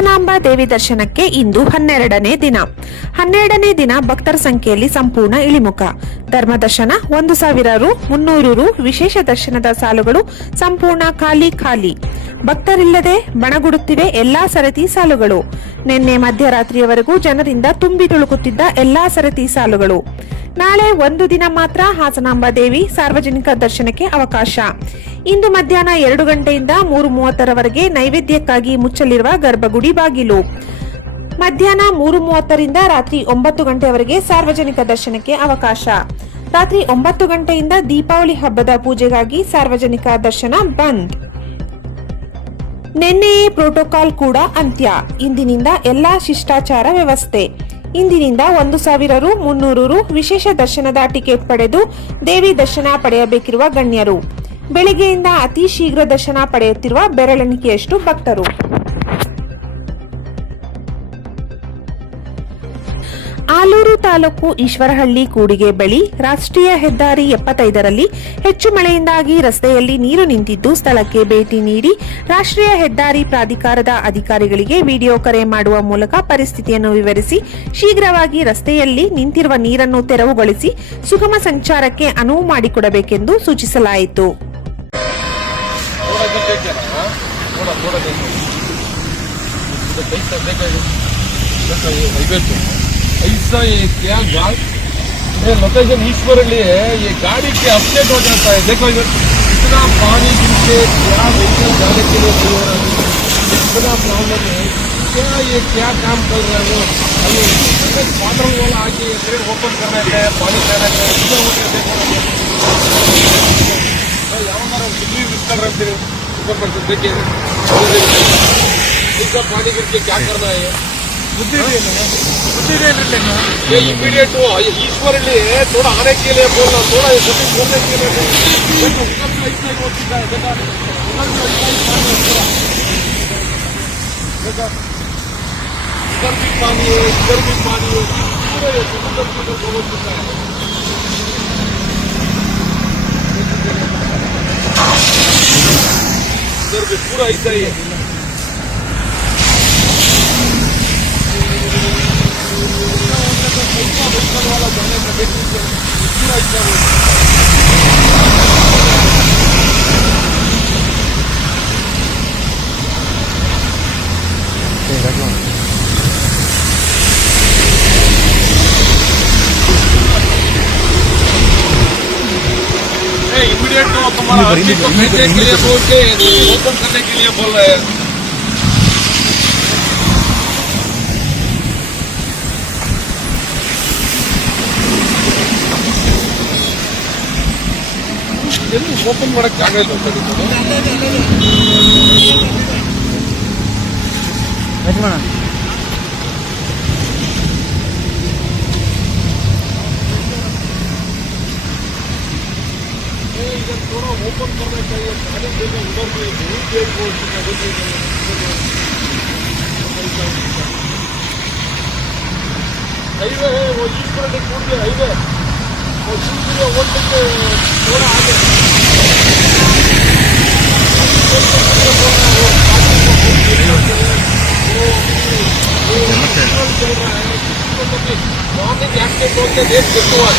ಹಾಸನಾಂಬ ದೇವಿ ದರ್ಶನಕ್ಕೆ ಇಂದು 12ನೇ ದಿನ. 12ನೇ ದಿನ ಭಕ್ತರ ಸಂಖ್ಯೆಯಲ್ಲಿ ಸಂಪೂರ್ಣ ಇಳಿಮುಖ. ಧರ್ಮದರ್ಶನ 1000 ರು, 300 ರು, ವಿಶೇಷ ದರ್ಶನದ ಸಾಲುಗಳು ಸಂಪೂರ್ಣ ಖಾಲಿ. ಭಕ್ತರಿಲ್ಲದೆ ಬಣಗುಡುತ್ತಿವೆ ಎಲ್ಲಾ ಸರತಿ ಸಾಲುಗಳು. ನಿನ್ನೆ ಮಧ್ಯರಾತ್ರಿಯವರೆಗೂ ಜನರಿಂದ ತುಂಬಿ ತುಳುಕುತ್ತಿದ್ದ ಎಲ್ಲಾ ಸರತಿ ಸಾಲುಗಳು. ನಾಳೆ ಒಂದು ದಿನ ಮಾತ್ರ ಹಾಸನಾಂಬ ದೇವಿ ಸಾರ್ವಜನಿಕ ದರ್ಶನಕ್ಕೆ ಅವಕಾಶ. ಇಂದು ಮಧ್ಯಾಹ್ನ 2 ಗಂಟೆಯಿಂದ 3:30ರವರೆಗೆ ನೈವೇದ್ಯಕ್ಕಾಗಿ ಮುಚ್ಚಲಿರುವ ಗರ್ಭಗುಡಿ ಬಾಗಿಲು. ಮಧ್ಯಾಹ್ನ 3:30ರಿಂದ ರಾತ್ರಿ 9 ಗಂಟೆಯವರೆಗೆ ಸಾರ್ವಜನಿಕ ದರ್ಶನಕ್ಕೆ ಅವಕಾಶ. ರಾತ್ರಿ 9 ಗಂಟೆಯಿಂದ ದೀಪಾವಳಿ ಹಬ್ಬದ ಪೂಜೆಗಾಗಿ ಸಾರ್ವಜನಿಕ ದರ್ಶನ ಬಂದ್. ನಿನ್ನೆಯೇ ಪ್ರೋಟೋಕಾಲ್ ಕೂಡ ಅಂತ್ಯ. ಇಂದಿನಿಂದ ಎಲ್ಲಾ ಶಿಷ್ಟಾಚಾರ ವ್ಯವಸ್ಥೆ. ಇಂದಿನಿಂದ 1000 ರು, 300 ರು ವಿಶೇಷ ದರ್ಶನದ ಟಿಕೆಟ್ ಪಡೆದು ದೇವಿ ದರ್ಶನ ಪಡೆಯಬೇಕಿರುವ ಗಣ್ಯರು. ಬೆಳಗ್ಗೆಯಿಂದ ಅತಿ ಶೀಘ್ರ ದರ್ಶನ ಪಡೆಯುತ್ತಿರುವ ಬೆರಳೆಣಿಕೆಯಷ್ಟು ಭಕ್ತರು. ಆಲೂರು ತಾಲೂಕು ಈಶ್ವರಹಳ್ಳಿ ಕೂಡಿಗೆ ಬಳಿ ರಾಷ್ಟ್ರೀಯ ಹೆದ್ದಾರಿ 75ರಲ್ಲಿ ಹೆಚ್ಚು ಮಳೆಯಿಂದಾಗಿ ರಸ್ತೆಯಲ್ಲಿ ನೀರು ನಿಂತಿದ್ದು ಸ್ಥಳಕ್ಕೆ ಭೇಟಿ ನೀಡಿ ರಾಷ್ಟ್ರೀಯ ಹೆದ್ದಾರಿ ಪ್ರಾಧಿಕಾರದ ಅಧಿಕಾರಿಗಳಿಗೆ ವಿಡಿಯೋ ಕರೆ ಮಾಡುವ ಮೂಲಕ ಪರಿಸ್ಥಿತಿಯನ್ನು ವಿವರಿಸಿ ಶೀಘ್ರವಾಗಿ ರಸ್ತೆಯಲ್ಲಿ ನಿಂತಿರುವ ನೀರನ್ನು ತೆರವುಗೊಳಿಸಿ ಸುಗಮ ಸಂಚಾರಕ್ಕೆ ಅನುವು ಮಾಡಿಕೊಡಬೇಕೆಂದು ಸೂಚಿಸಲಾಯಿತು. ऐसा ये क्या लोकेशन ईश्वरली है, ये गाड़ी के अपडेट हो जाता है. देखो इधर इतना पानी गिरके क्या व्हीकल जाने के लिए नहीं हो रहा है, इतना प्रॉब्लम है. क्या काम कर रहे हो? वाटर वाला आके ट्रेन ओपन करना है, पानी जाना है. यावनार दिल्ली विस्तार रखते ऊपर पर देखिए इसका पानी गिर के क्या करना है. ये इमीडिएट हो ईश्वरली थोड़ा आने के लिए बोलना, थोड़ा बोलने के लिए देखो उधर भी ऐसा ही हो चुका है. देखा उधर भी पानी है, इधर भी पानी है, पूरे समुद्र के ऊपर हो चुका है. इधर भी पूरा ऐसा ही है. वाला जाने का पूरा इच्छा हो. इमीडिएट तो तुम्हारा आदमी को भेजने के लिए बोल के ओपन करने के लिए बोल रहे हैं. ಓಪನ್ ಮಾಡಕ್ಕೆ ಆಗಲ್ಲ इधर थोड़ा ओपन करना चाहिए. उधर हाईवे है वो ईश्वर टूट गया हाईवे और दूसरे होटल के थोड़ा आगे मॉर्निंग एक्टिव बोलते एक डेथ हुआ है,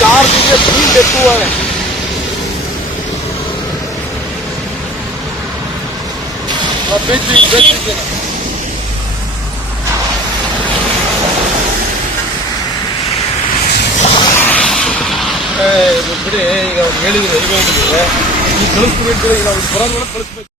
4 दिन में 3 डेथ हुआ है. ಬಿಡಿ ಈಗ ಹೇಳಿದ್ರು ಈಗ ಕಳಿಸ್ಬೇಕು, ಈಗ ಬರೋದ್ರೊಳಗೆ ಕಳಿಸ್ಬೇಕು.